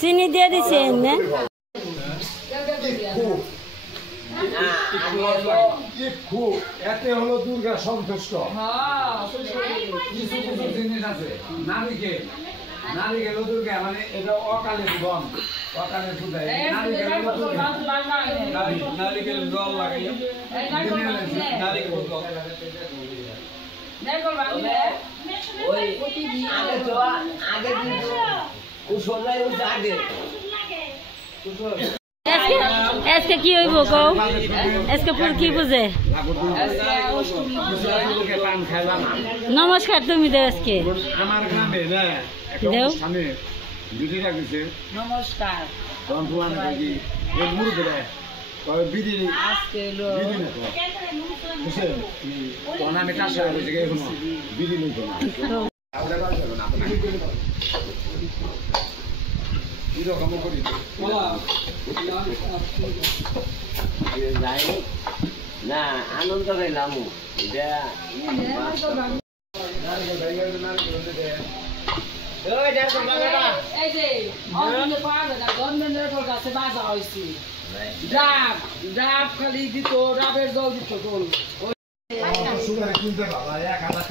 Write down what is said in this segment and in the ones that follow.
চিনি দিয়ে দিচ্ছেন না এতে হলো দুর্গা সন্তুষ্ট কিছু কিছু জিনিস আছে নারিকেল নারিকেল দুর্গা মানে এটা অকালের গম অকালের পূজায় নারিকেল জল লাগে আজকে কি হইব কও আজকে পুর কি বুঝে নমস্কার তুমি দেও আজকে আমার গ্রামে না দেও আমি বিধি রাখছে নমস্কার বন্ধুয়ান কি এই মুরগ রে কয় বিধি আজকে লো বিধি না বুঝছেন কোন আমি কাছে হইছে কি কোনো বিধি লইতো না আউলা কাছে না আপনি এরকম করি না আনন্দ পেলাম এটা এই যে অন্য পাগল গভর্নমেন্টের কাছে বাজা হইছে ডাব খালি দিত ডাবের জল দিত গোল সুগার কিনতে বাবা 1000 টাকা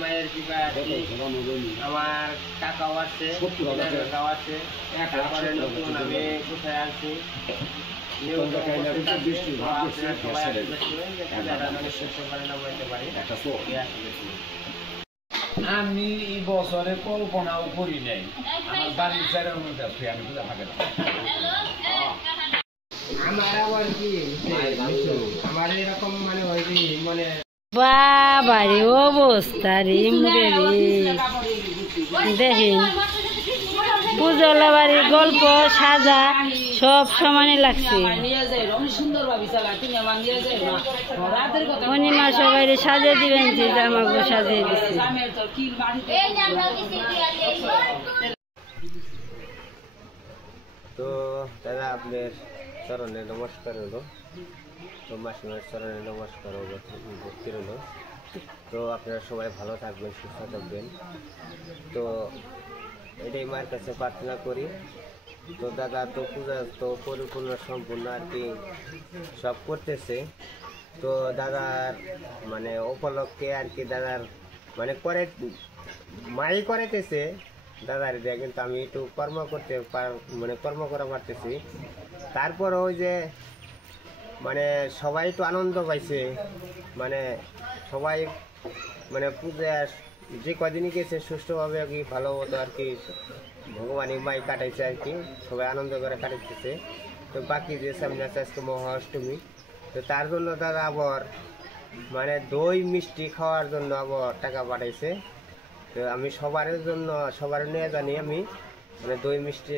মায়ের কৃপায় আমার টাকাও আছে টাকাও আছে তারপরে নতুন আমি কোথায় আছি আমি এই বছরে কল্পনাও করি নাই আমার বাড়ির চারের মধ্যে আছে আমি পূজা থাকে না আমার আবার কি আমার এরকম মানে হয় কি মানে বাবারে অবস্থা রে মুরে রে দেখেন পুজোলা বাড়ির গল্প সাজা সব সমানে লাগছে অনিমা সবাই সাজিয়ে দিবেন যে জামাগুলো সাজিয়ে দিচ্ছে তো দাদা আপনার চরণে নমস্কার হলো তো মাসিমার চরণে নমস্কার ভক্তি হলো তো আপনারা সবাই ভালো থাকবেন সুস্থ থাকবেন তো এটাই মায়ের কাছে প্রার্থনা করি তো দাদা তো পূজা তো পরিপূর্ণ সম্পূর্ণ আর কি সব করতেছে তো দাদার মানে উপলক্ষে আর কি দাদার মানে করে মাই করাইতেছে দাদার দিয়ে কিন্তু আমি একটু কর্ম করতে মানে কর্ম করা পারতেছি তারপর ওই যে মানে সবাই একটু আনন্দ পাইছে মানে সবাই মানে পূজা যে কদিনই গেছে সুষ্ঠুভাবে আর কি ভালো মতো আর কি ভগবানই মাই কাটাইছে আর কি সবাই আনন্দ করে কাটাইতেছে তো বাকি যে সামনে আছে আজকে মহাষ্টমী তো তার জন্য দাদা আবার মানে দই মিষ্টি খাওয়ার জন্য আবার টাকা পাঠাইছে তো আমি সবার জন্য সবার নিয়ে জানি আমি মানে দই মিষ্টি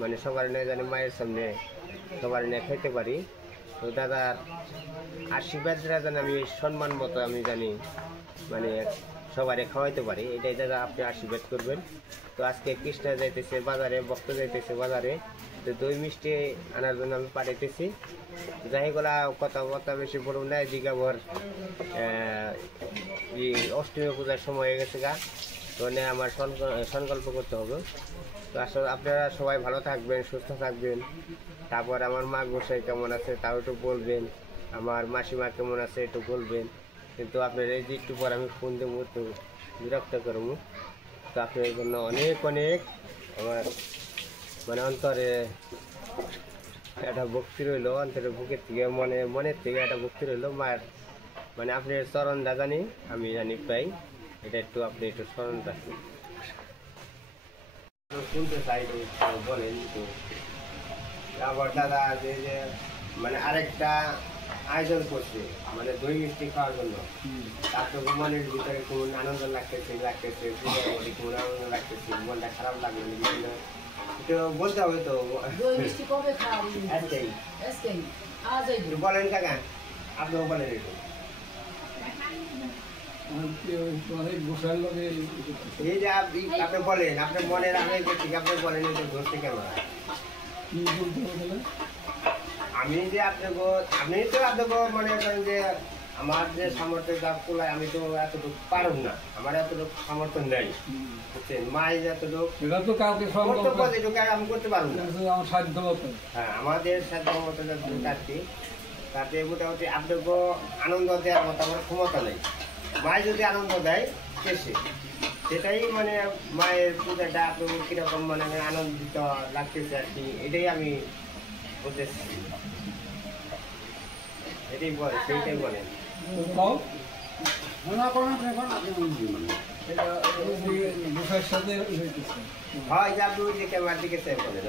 মানে সবার নিয়ে জানি মায়ের সামনে সবার নিয়ে খেতে পারি তো দাদার আশীর্বাদরা যেন আমি সম্মান মতো আমি জানি মানে সবারে খাওয়াইতে পারি এটাই দাদা আপনি আশীর্বাদ করবেন তো আজকে কৃষ্ণা যাইতেছে বাজারে ভক্ত যাইতেছে বাজারে তো দই মিষ্টি আনার জন্য আমি পাঠাইতেছি যাইগুলা কথা বেশি বলুন না এদিকে আবার অষ্টমী পূজার সময় হয়ে গেছে গা তো আমার সংকল্প করতে হবে তো আসলে আপনারা সবাই ভালো থাকবেন সুস্থ থাকবেন তারপর আমার মা গোসাই কেমন আছে তাও একটু বলবেন আমার মাসিমা কেমন আছে একটু বলবেন কিন্তু আপনার এই যে একটু পর আমি ফোন দেবো তো বিরক্ত করবো তো আপনার জন্য অনেক অনেক আমার মানে অন্তরে একটা ভক্তি রইল অন্তরের বুকের থেকে মনের থেকে একটা ভক্তি রইল মায়ের মানে আপনার চরণটা জানি আমি জানি পাই এটা একটু আপনি একটু স্মরণ রাখবেন। শুনতে চাই তো বলেন তো। আবার দাদা যে যে মানে আরেকটা আয়োজন করছে মানে দই মিষ্টি খাওয়ার জন্য, তারপর মনের ভিতরে কোন আনন্দ লাগতেছে কোন আনন্দ লাগতেছে, মনটা খারাপ লাগবে তো বলতে হবে তো। দই মিষ্টি কবে খাওয়াবি? আজকেই আজকেই আজই বলেন কাকা, আপনিও বলেন একটু। এই যে আপনি বলেন আপনার মনের আবেগ ঠিক, আপনি বলেন একটু ধরতে কেমন। আমি যে আপনি তো আপনাকে মনে করেন যে আমার যে সামর্থ্য যা কুলায় আমি তো এতটুকু পারব না, আমার এতটুকু সামর্থ্য নেই বুঝছেন। মাই যতটুকু আমি করতে পারবো না। হ্যাঁ আমাদের সাধ্য মতো কাটছি, তাতে মোটামুটি আপনাকে আনন্দ দেওয়ার মতো আমার ক্ষমতা নেই। মায় যদি আনন্দ দেয় শেষে সেটাই মানে মায়ের পূজাটা আপনার কিরকম মানে আনন্দিত লাগতেছে আর কি, এটাই আমি বলতেছি। এটাই বলে সেইটাই বলেন। হয় যে আপনি ওই যে ক্যামেরার দিকে সেভ বলেন।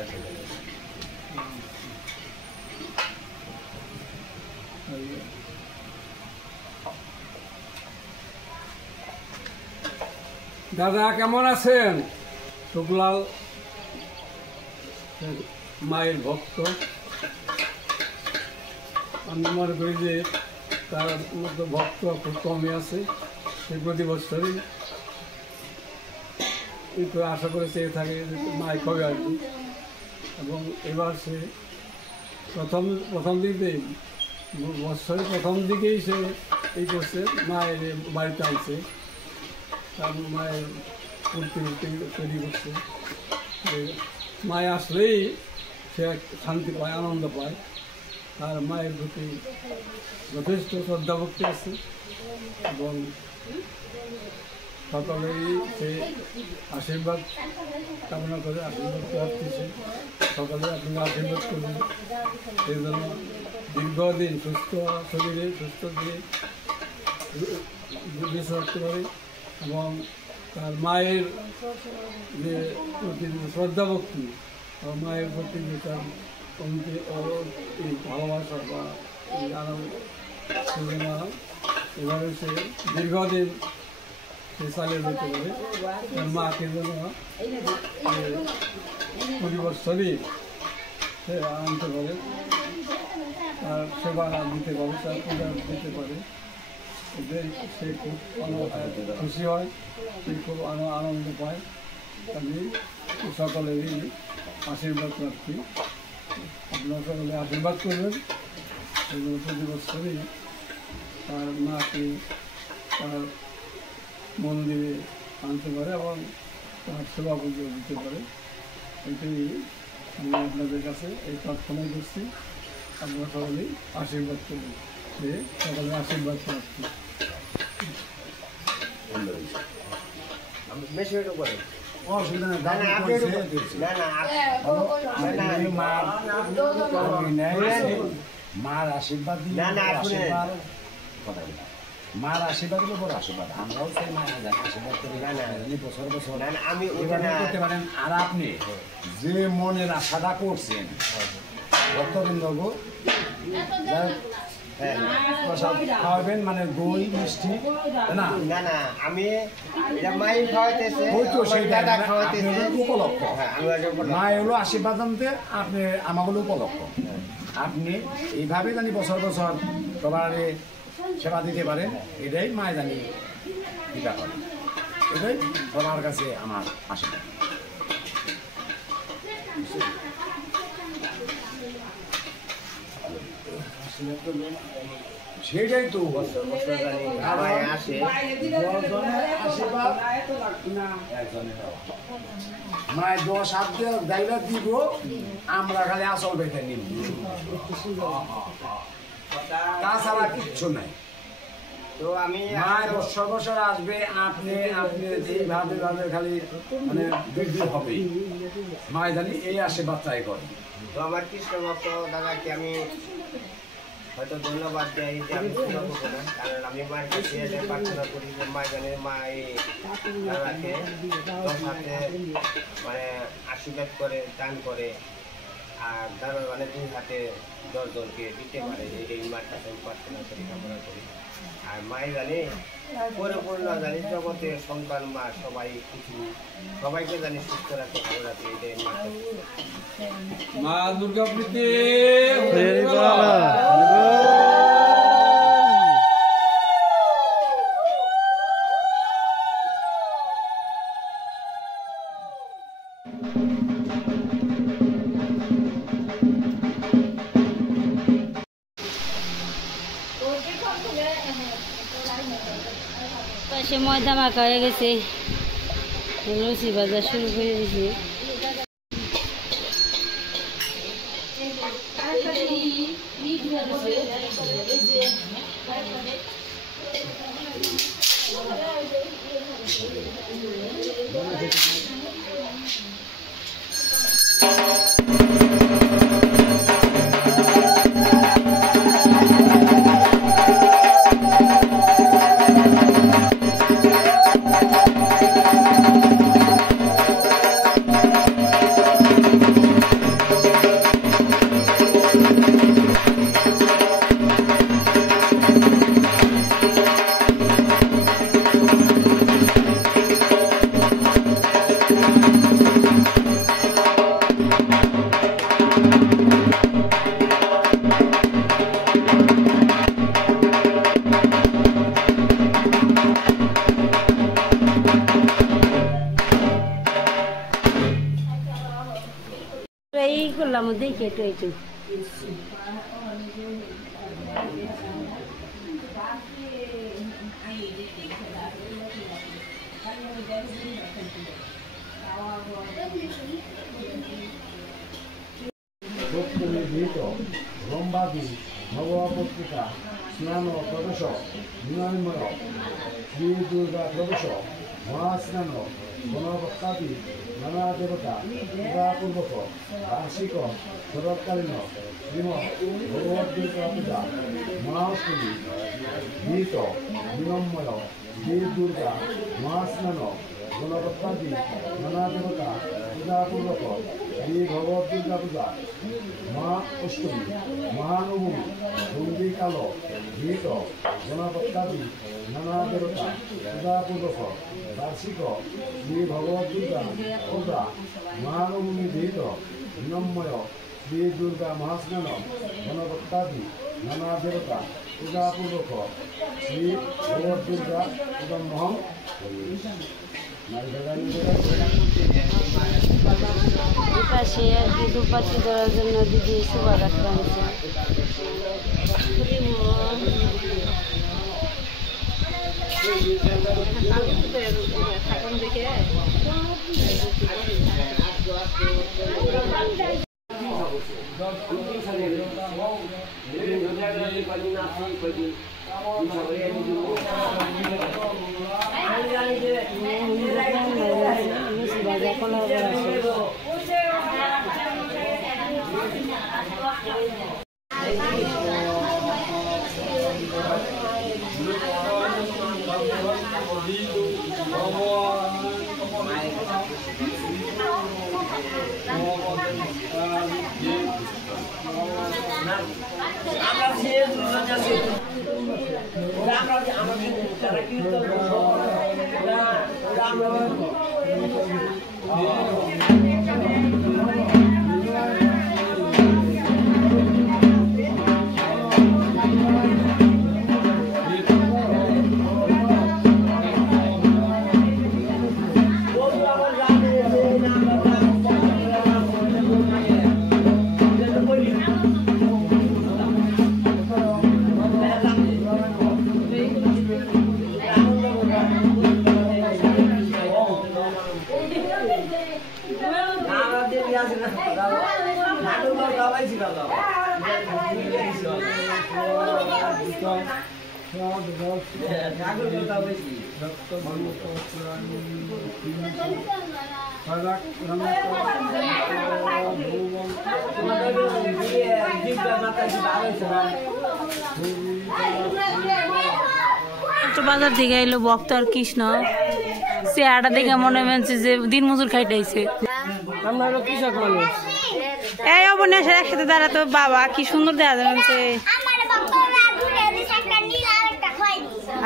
দাদা কেমন আছেন? শুক্লাল মায়ের ভক্ত। আমি মনে করি যে তার মতো ভক্ত খুব কমই আছে। সেই প্রতি বছরই একটু আশা করে চেয়ে থাকে মায় কবে আসবে, এবং এবার সে প্রথম দিকেই বছরের প্রথম দিকেই সে এই করছে, মায়ের বাড়িতে আনছে, তার মায়ের মূর্তি তৈরি করছে। মায় আসলেই সে শান্তি পায়, আনন্দ পায়। তার মায়ের প্রতি যথেষ্ট শ্রদ্ধা ভক্তি আছে এবং সকলেই সে আশীর্বাদ কামনা করে, আশীর্বাদ প্রার্থীছে। সকলে আপনারা আশীর্বাদ করবেন সেই জন্য দীর্ঘদিন সুস্থ শরীরে সুস্থ দিয়ে বেঁচে থাকতে পারে এবং তার মায়ের যে প্রতি শ্রদ্ধা ভক্তি, মায়ের প্রতি যে তার কমতি এই ভালোবাসা বা এই আনন্দ, এভাবে সে দীর্ঘদিন সে চালিয়ে যেতে পারে। তার মাকে যেন পরিবর্তনই সে আনতে পারে, তার সেবা দিতে পারে, তার পূজা দিতে পারে। এদের সে খুব খুশি হয়, সে খুব আনন্দ পায়। আমি সকলেরই আশীর্বাদ প্রার্থী, আপনারা সকলে আশীর্বাদ করবেন এবং প্রতি বছরই তার মাকে তার মন্দিরে আনতে পারে এবং তার সেবা পুজো দিতে পারে। এটাই আমি আপনাদের কাছে এই প্রার্থনা করছি, আপনারা সকলেই আশীর্বাদ করবেন, যে সকলের আশীর্বাদ প্রার্থী। বেশি একটু বলেন। অসুবিধা নেই, মার আশীর্বাদ দিলে মার আশীর্বাদ দিলে বড় আশীর্বাদ। আমরাও সেই মায়ের আশীর্বাদ করি বছর বছর আমি করতে পারেন। আর আপনি যে মনের আশাটা করছেন ভক্তবৃন্দ খাওয়াবেন, মানে দই মিষ্টি না না না আমি মাই খাওয়াইতেছে উপলক্ষ। মায় হলো আশীর্বাদ আনতে, আপনি আমাগুলো উপলক্ষ। আপনি এইভাবে জানি বছর বছর সবার সেবা দিতে পারেন, এটাই মায় জানি দিতে পারেন। এটাই সবার কাছে আমার আশীর্বাদ। সেটাই তো আসে মায়ের 10 জায়গা দিব, আমরা খালি আসল বেঁধে নিব, তাছাড়া কিচ্ছু নাই। তো আমি মায়ের বছর বছর আসবে, আপনি যেভাবে ভাবে খালি মানে বৃদ্ধি হবে। মায় জানি এই আশীর্বাদ চাই করে। তো আমার কৃষ্ণ ভক্ত দাদাকে আমি হয়তো ধন্যবাদ দেয় যে আমি পূরণ করবো না, কারণ আমি মায়ের কাছে এলে প্রার্থনা করি যে মা জানে মা এই দাদাকে তোর সাথে মানে আশীর্বাদ করে দান করে, আর দাদা মানে 2 হাতে 10 জনকে দিতে পারে, এই মায়ের কাছে আমি প্রার্থনা করি, কামনা করি। আর মায়ের জানে পরিপূর্ণ জানি জগতের সন্তান মা সবাই কিছু সবাইকে জানি সুস্থ রাখে, ভালো রাখে, এটাই মাকে মা দুর্গা প্রীতি পাশে ময়দা মাখা হয়ে গেছে, লুচি ভাজা শুরু করে দিয়েছি। এই করলাম দেখি একটু একটু ব্রহ্মাদি নবপত্রিকা স্নান প্রবেশ বিনয়ময় শ্রী দুর্গা প্রবেশ মহাস্নান গণভক্তাদি নানা দেবতা পূজাপূর্বক বার্ষিক শরৎকালীন শ্রীমৎ ভগবত দুর্গা পূজা মহাষ্টমী গীত বিনম্ময় শ্রী দুর্গা মহাস্নান গণভক্তাদি নানা দেবতা পূজাপূর্বক শ্রী ভগবত দুর্গা পূজা মহা অষ্টমী মহানবমী বন্দিকাল গীত গণভক্তাদি নানা দেবতা পূজাপূর্বক বার্ষিক শ্রী ভগবত দুর্গা পূজা মহানবমী গীত বিনম্ময় শ্রী দুর্গা মহাস্নান গণভক্তাদি নানা দেবতা পূজাপূর্বক শ্রী ভগবত দুর্গা উদমহং পাশে আর কি দুপাতি দেওয়ার জন্য দিদি সুবা গাছ বানিয়েছে। ভাজা কলা বাজার থেকে এলো ভক্ত আর কৃষ্ণ চেহারাটা দেখে মনে হচ্ছে যে দিন মজুর খাইটাইছে। আমরা হলো কৃষক মানুষ। এই অবন্যাসের একসাথে দাঁড়াতো বাবা কি সুন্দর দেখা যাচ্ছে।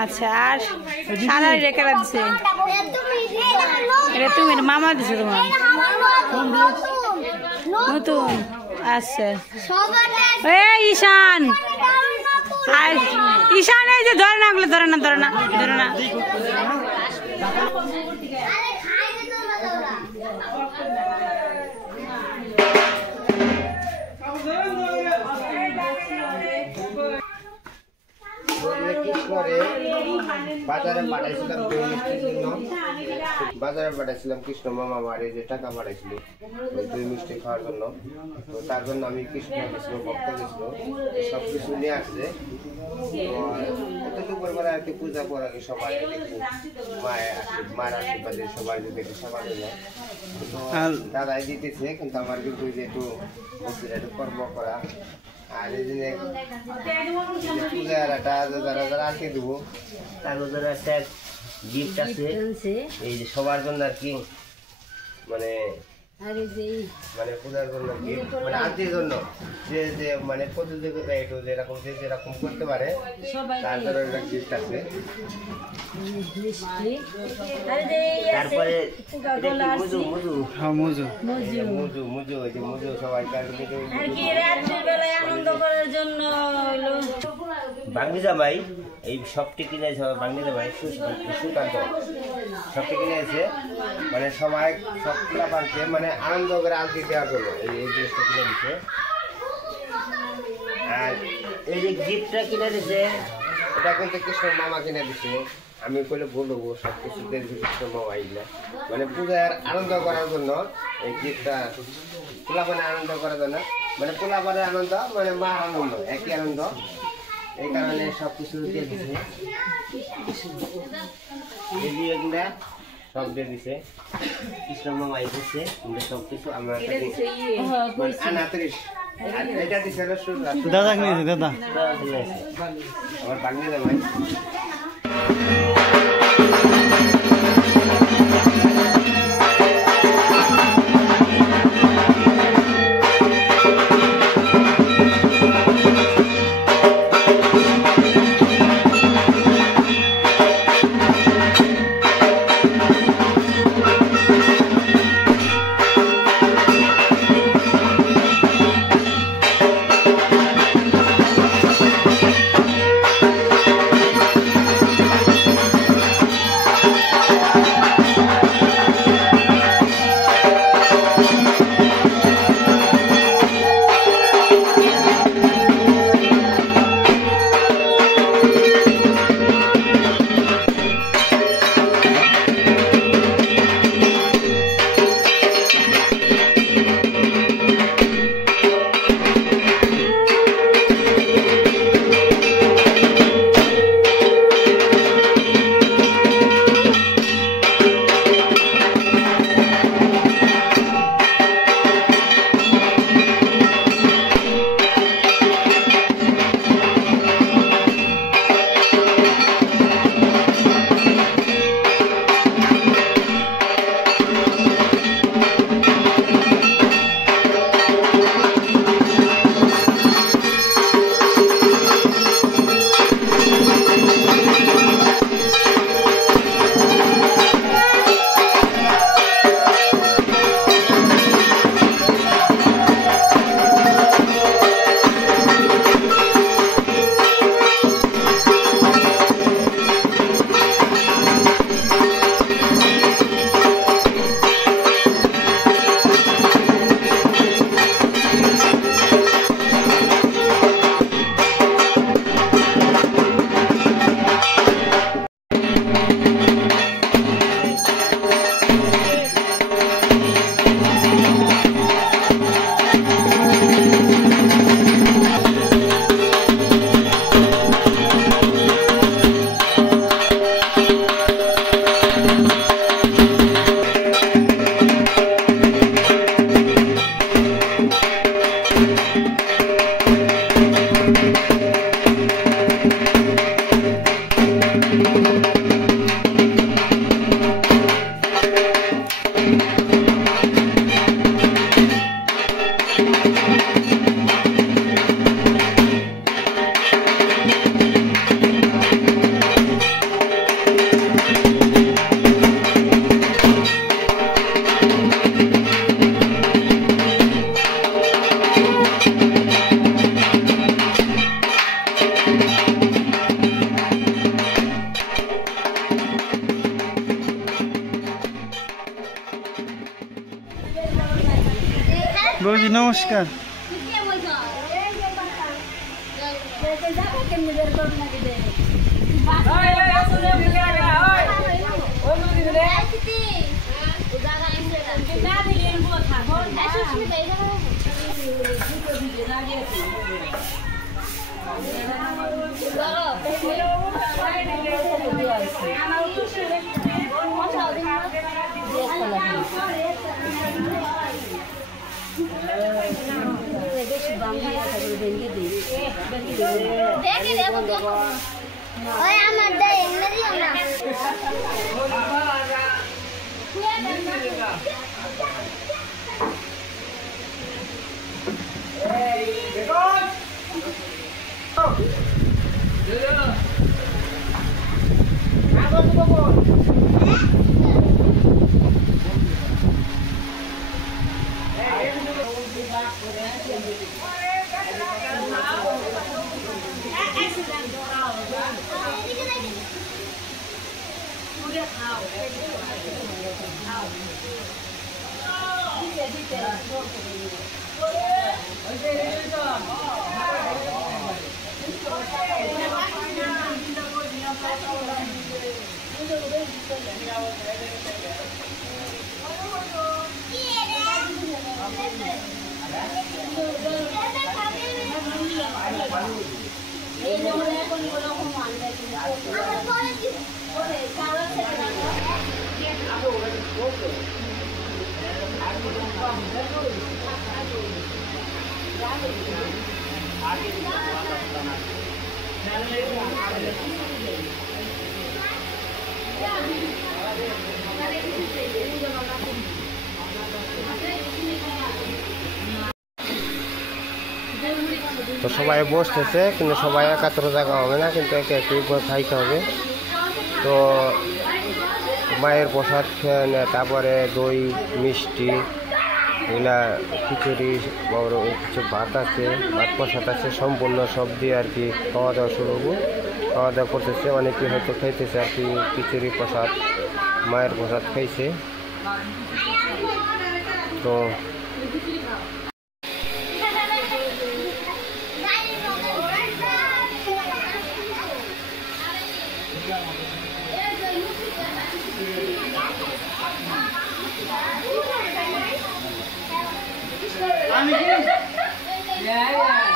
আচ্ছা আর সারা রেখে রাখছে এটা তুমি মামা দিছে তোমার নতুন। আচ্ছা এই ঈশান আর ঈশান এই যে ধরে না ওগুলো ধরে না ধরে না ধরে না। কৃষ্ণরে বাজারে পাঠাইছিলাম কৃষ্ণ মামা মারে যে টাকা পাঠাইছিল ওই 2 মিষ্টি খাওয়ার জন্য। তো তার জন্য আমি কৃষ্ণ গেছিল ভক্ত গেছিল সব কিছু নিয়ে আসছে। দুপুর বেলা আর কি পূজা করা সবাই দেখবো মায়ের আশীর্বাদে সবাই যদি একটু সেবা দিল দাদাই দিতেছে। কিন্তু আমার কিন্তু একটু একটু কর্ম করা আর এই দিনে পূজার যারা যারা আনতে দেবো তার জন্য একটা গিফট আছে এই যে সবার জন্য আর কি মানে মানে পূজার জন্য গিফট মানে আনতির জন্য যে যে মানে প্রতিযোগিতা একটু যেরকম যে যেরকম করতে পারে তার জন্য একটা গিফট আছে। তারপরে বাংলি জামাই এই সবটি কিনে বাংলি জামাই সুকান্ত সবটি কিনে এসে মানে সবাই সব পারছে মানে আনন্দ করে আলতি দেওয়ার জন্য এই জিনিসটা কিনে দিচ্ছে। আর এই যে গিফটটা কিনে দিছে এটা কিন্তু কৃষ্ণ মামা কিনে দিছে। আমি কইলে বলবো সব কিছু কৃষ্ণ মামা এইগুলা মানে পূজার আনন্দ করার জন্য এই গিফটটা পোলাপানে আনন্দ করার জন্য মানে পোলাপানের আনন্দ মানে মার আনন্দ একই আনন্দ এই কারণে সব কিছু দিয়ে দিছে। এগুলা সব দিয়ে দিছে কৃষ্ণ মামা দিচ্ছে সব কিছু আমরা 39 আর এটা দিছে দাদা দাদা আমার বাংলা জামাই। বৌদি নমস্কার। তো সবাই বসতেছে, কিন্তু সবাই একাত্র জায়গা হবে না, কিন্তু একে একই খাইতে হবে। তো মায়ের প্রসাদ খেয়ে নেয়, তারপরে দই মিষ্টি এগুলা খিচুড়ি বড় কিছু ভাত আছে, ভাত প্রসাদ আছে, সম্পূর্ণ সব দিয়ে আর কি খাওয়া দাওয়া শুরু হবো। খাওয়া দাওয়া করতেছে, অনেকে হয়তো খাইতেছে আর কি খিচুড়ি প্রসাদ, মায়ের প্রসাদ খাইছে। তো Yeah, yeah.